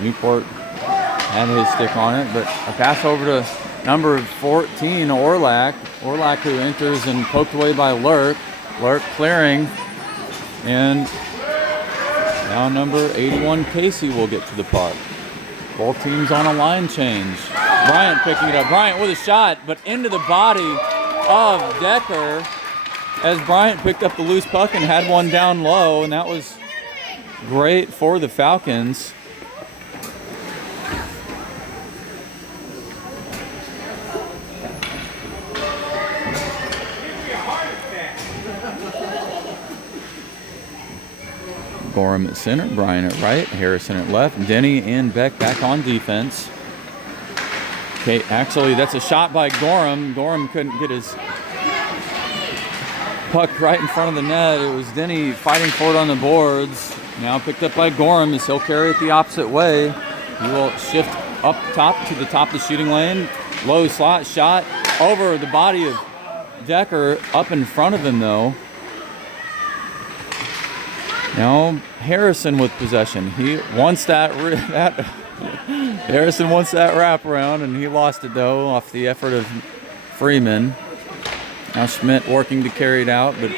Newport had his stick on it, but a pass over to number 14, Orlac. Orlac who enters and poked away by Lurk. Lurk clearing. And now number 81, Casey, will get to the puck. Both teams on a line change. Bryant picking it up. Bryant with a shot, but into the body of Decker as Bryant picked up the loose puck and had one down low, and that was great for the Falcons. Gorham at center, Bryan at right, Harrison at left, Denny and Beck back on defense. Okay, actually that's a shot by Gorham. Gorham couldn't get his puck right in front of the net. It was Denny fighting for it on the boards. Now picked up by Gorham as he'll carry it the opposite way. He will shift up top to the top of the shooting lane. Low slot shot over the body of Decker, up in front of him though. Now Harrison with possession. He wants that Harrison wants that wraparound, and he lost it though off the effort of Freeman. Now Schmidt working to carry it out, but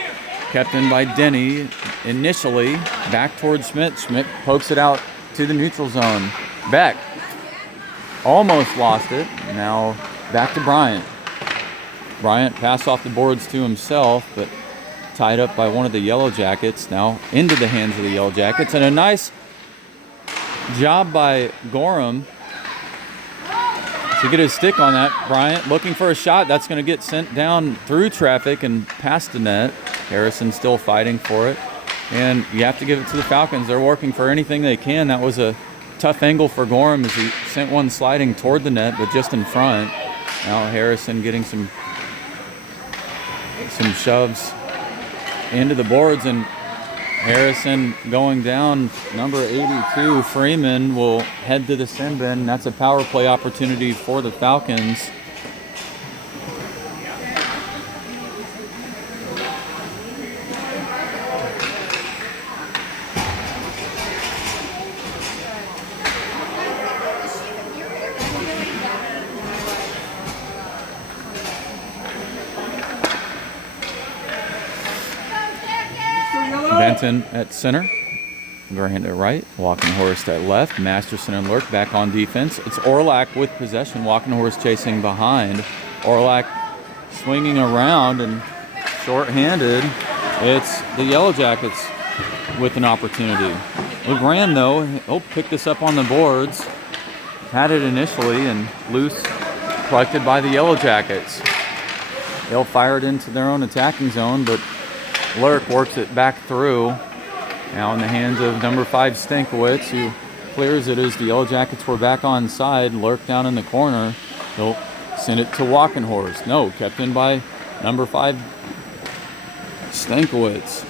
kept in by Denny initially. Back towards Schmidt. Schmidt pokes it out to the neutral zone. Beck almost lost it. Now back to Bryant. Bryant passed off the boards to himself, but tied up by one of the Yellowjackets. Now into the hands of the Yellowjackets, and a nice job by Gorham to get his stick on that. Bryant looking for a shot. That's going to get sent down through traffic and past the net. Harrison still fighting for it, and you have to give it to the Falcons. They're working for anything they can. That was a tough angle for Gorham as he sent one sliding toward the net, but just in front. Now Harrison getting some shoves into the boards, and Harrison going down. Number 82, Freeman, will head to the sin bin. That's a power play opportunity for the Falcons. Benton at center, Grant at right, Walkenhorst at left, Masterson and Lurk back on defense. It's Orlac with possession, Walkenhorst chasing behind. Orlac swinging around and short-handed. It's the Yellowjackets with an opportunity. LeGrand, though, he'll pick this up on the boards. Had it initially and loose, collected by the Yellowjackets. They'll fire it into their own attacking zone, but Lurk works it back through. Now in the hands of number 5, Stankiewicz, who clears it as the Yellowjackets were back on side. Lurk down in the corner. He'll send it to Walkenhorst. No, kept in by number 5, Stankiewicz.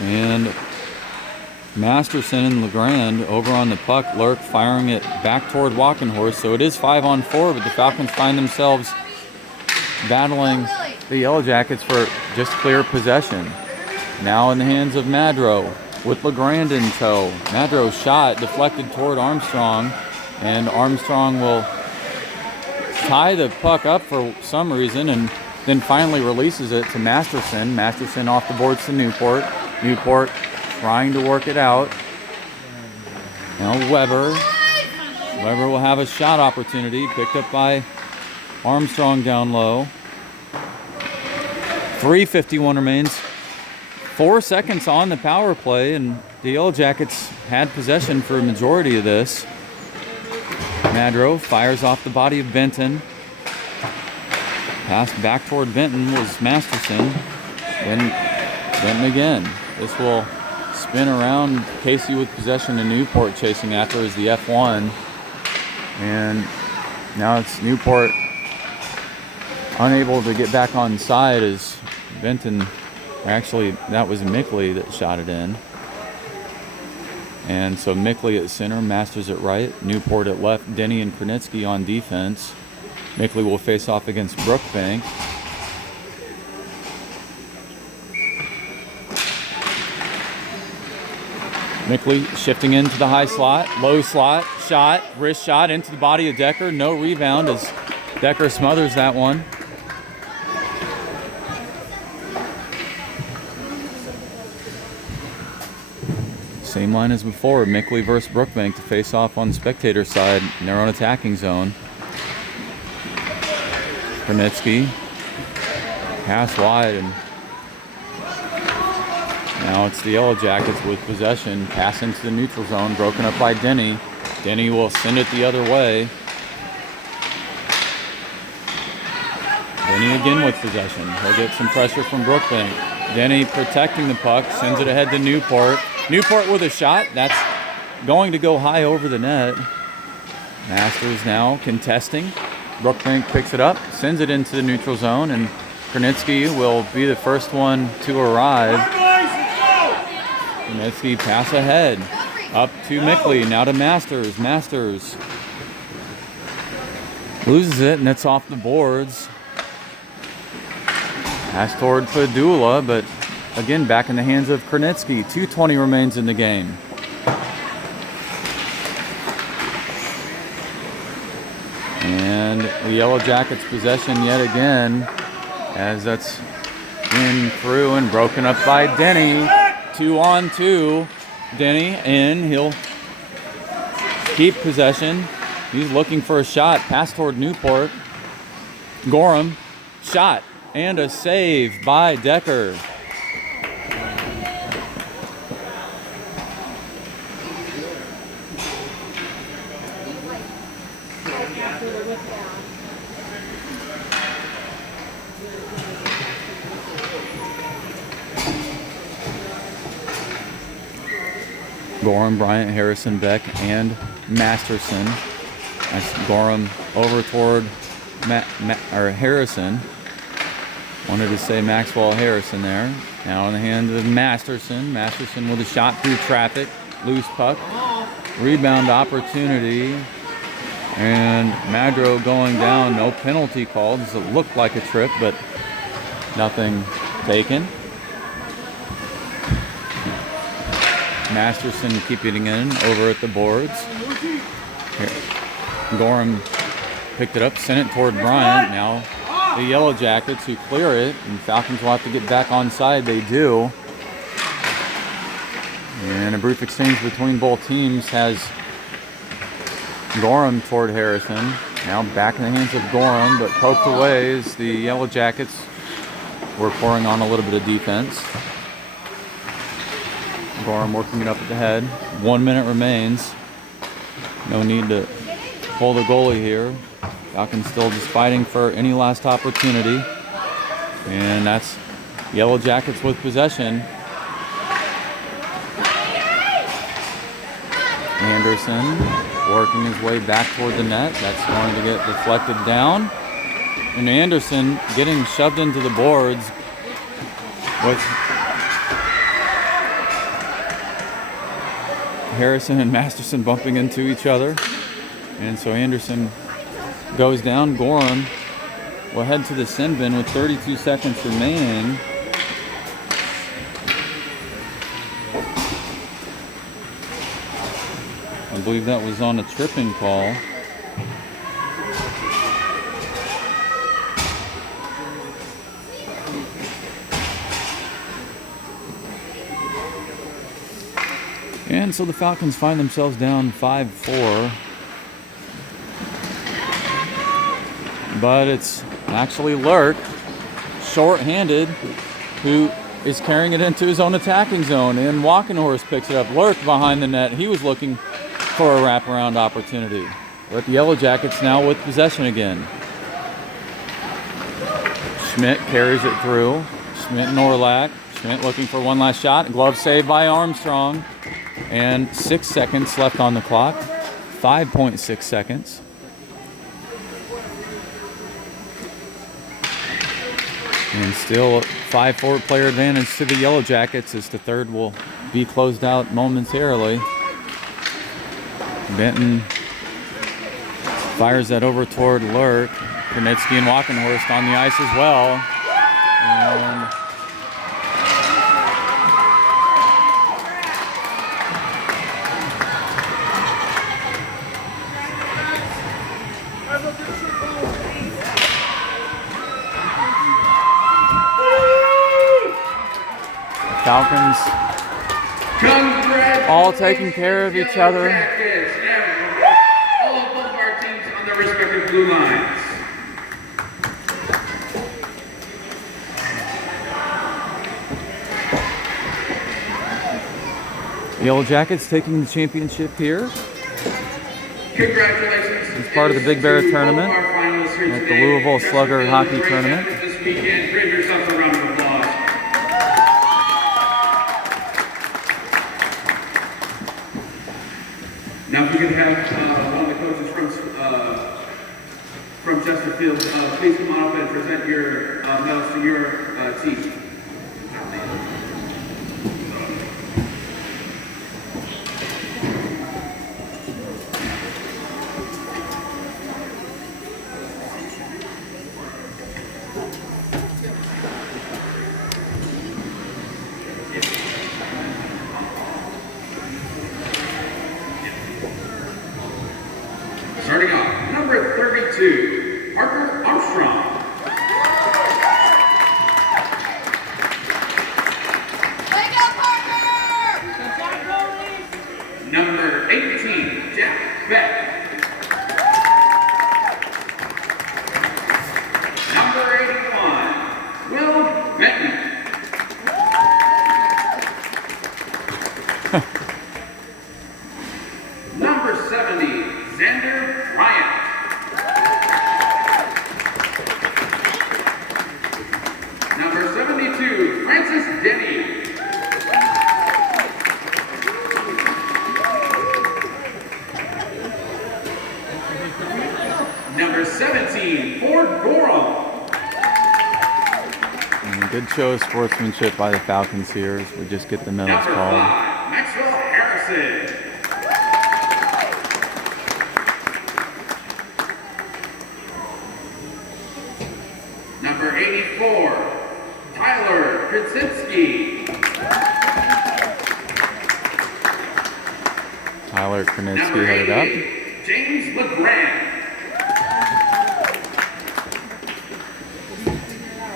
And Masterson and LeGrand over on the puck. Lurk firing it back toward Walkenhorst. So it is 5-on-4, but the Falcons find themselves battling the Yellowjackets for just clear possession. Now in the hands of Madro with LeGrand in tow. Madro's shot deflected toward Armstrong, and Armstrong will tie the puck up for some reason and then finally releases it to Masterson. Masterson off the boards to Newport. Newport trying to work it out. Now Weber. Weber will have a shot opportunity picked up by Armstrong down low. 3:51 remains. 4 seconds on the power play, and the Yellowjackets had possession for a majority of this. Madro fires off the body of Benton. Pass back toward Benton was Masterson. Then Benton again. This will spin around. Casey with possession and Newport chasing after is the F1. And now it's Newport unable to get back on side as Benton, actually that was Mickley that shot it in. And so Mickley at center, Masters at right, Newport at left, Denny and Krenitsky on defense. Mickley will face off against Brookbank. Mickley shifting into the high slot, low slot, shot, wrist shot into the body of Decker. No rebound as Decker smothers that one. Same line as before, Mickley versus Brookbank to face off on the spectator side in their own attacking zone. Krenitsky, pass wide, and now it's the Yellowjackets with possession. Pass into the neutral zone, broken up by Denny. Denny will send it the other way. Denny again with possession. He'll get some pressure from Brookbank. Denny protecting the puck, sends it ahead to Newport. Newport with a shot. That's going to go high over the net. Masters now contesting. Brookbank picks it up, sends it into the neutral zone, and Krenitsky will be the first one to arrive. Krenitsky pass ahead. Up to Mickley, now to Masters. Masters loses it, and it's off the boards. Pass toward Padula, but again back in the hands of Krenitsky. 2:20 remains in the game. And the Yellowjackets possession yet again, as that's in through and broken up by Denny. 2-on-2. Denny in. He'll keep possession. He's looking for a shot. Pass toward Newport. Gorham. Shot. And a save by Decker. Gorham, Bryant, Harrison, Beck, and Masterson. That's Gorham over toward Harrison. Wanted to say Maxwell Harrison there. Now in the hands of Masterson. Masterson with a shot through traffic. Loose puck. Rebound opportunity. And Madro going down. No penalty called. It looked like a trip, but nothing taken. Masterson keeping it in over at the boards. Here. Gorham picked it up, sent it toward Bryant. Now the Yellowjackets who clear it, and Falcons will have to get back on side. They do. And a brief exchange between both teams has Gorham toward Harrison. Now back in the hands of Gorham, but poked away as the Yellowjackets were pouring on a little bit of defense. Gorham working it up at the head. 1 minute remains. No need to pull the goalie here. Falcons still just fighting for any last opportunity. And that's Yellowjackets with possession. Anderson working his way back toward the net. That's going to get deflected down. And Anderson getting shoved into the boards with Harrison and Masterson bumping into each other. And so Anderson goes down. Gorham will head to the sin bin with 32 seconds remaining. I believe that was on a tripping call. And so the Falcons find themselves down 5-4. But it's actually Lurk, short-handed, who is carrying it into his own attacking zone, and Walking Horse picks it up. Lurk behind the net. He was looking for a wraparound opportunity. But the Yellow Jackets now with possession again. Schmidt carries it through. Schmidt and Orlak. Schmidt looking for one last shot. Glove save by Armstrong. And 6 seconds left on the clock. 5.6 seconds. And still 5-4 player advantage to the Yellow Jackets as the third will be closed out momentarily. Benton fires that over toward Lurk. Kernitsky and Walkenhorst on the ice as well. And Falcons all taking care of each other. All of both of our teams on their respective blue lines. Yellow Jackets taking the championship here. Congratulations. It's part of the Big Bear tournament Our finalists here at the today. Louisville Slugger Chesterfield, Hockey great Tournament. effort this weekend. Give yourselves a round of applause. Now, if we could have one of the coaches from Chesterfield, please come on up and present your medals to your team. Starting off, number 32, Parker Armstrong. Wake up, Parker! Number 18, Jack Beck. Number 81, Will Benton. Number 70, Xander Bryant. Number 72, Francis Denny. Number 17, Ford Gorham. And a good show of sportsmanship by the Falcons here as we just get the medals Number called. 5, Maxwell Harrison. Number 84, Tyler Krasinski. Tyler Kernitsky Number headed up. 88, James LeGrand.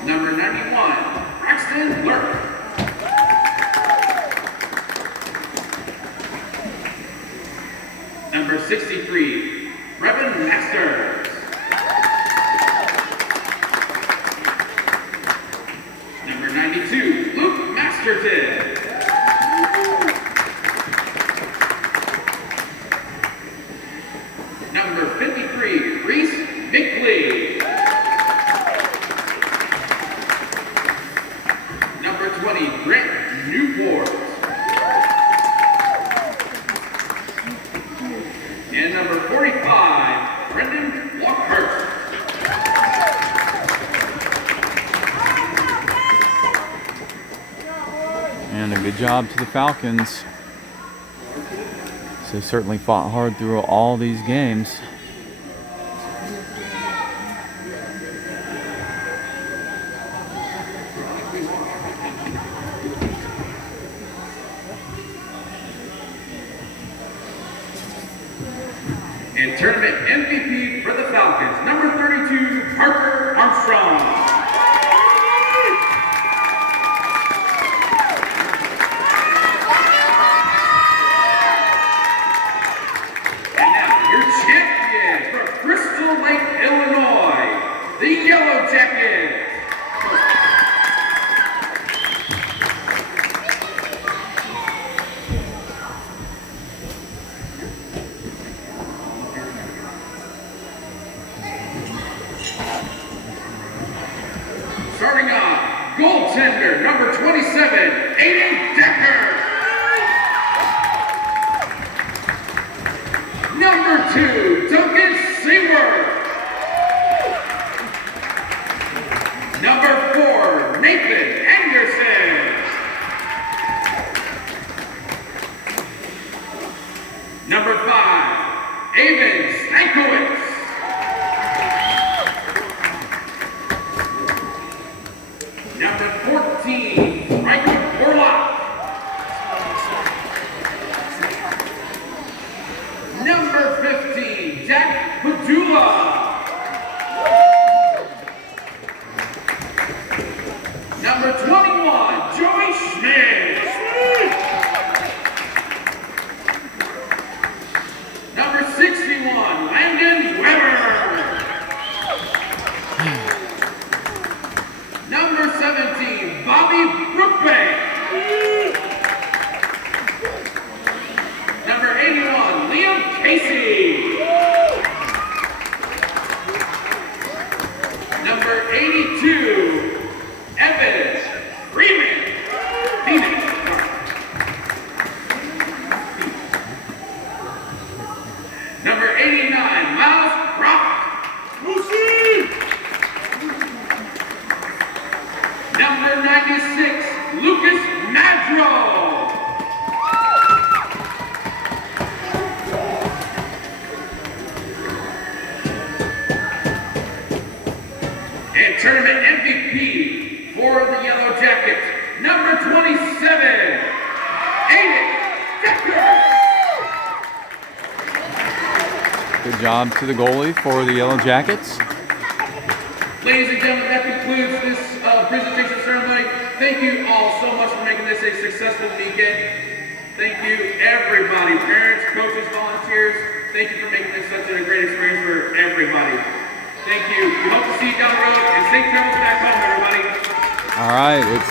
Number 91, Braxton Lurk. Number 63, Brevin Masters. Number 92, Luke Masterton. Number 53, Reese Bickley. Number 20, Grant Newport. And number 45, Brendan Lockhurst. And a good job to the Falcons. So they certainly fought hard through all these games. And tournament MVP for the Falcons, number 32, Parker Armstrong. And now your champion from Crystal Lake, Illinois, the Yellow Jackets. Starting off, goaltender number 27, Aiden Decker. Number 2, Duncan Seward. Number 4, Nathan Anderson. Number 5, Avon Stankiewicz. Number 14, Michael Orlock. Number 15, Jack Padula. Number 21, Joey Schmidt. Number 61, Landon Weber. Number 17, Bobby Brookbank. Number 81, Liam Casey. Number 82, Evans Freeman. Number 89, Miles Croft. Number 96, Lucas Madro. And tournament MVP for the Yellowjackets, number 27, Aiden Decker. Good job to the goalie for the Yellowjackets. Ladies and gentlemen, that concludes this presentation ceremony. Thank you all so much for making this a successful weekend. Thank you, everybody, parents, coaches, volunteers. Thank you for making this such a great experience for everybody. Thank you. We hope to see you down the road, and safe travels back home, everybody. All right, it's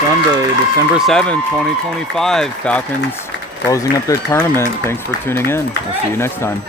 Sunday, December 7th, 2025. Falcons closing up their tournament. Thanks for tuning in. We'll see you next time.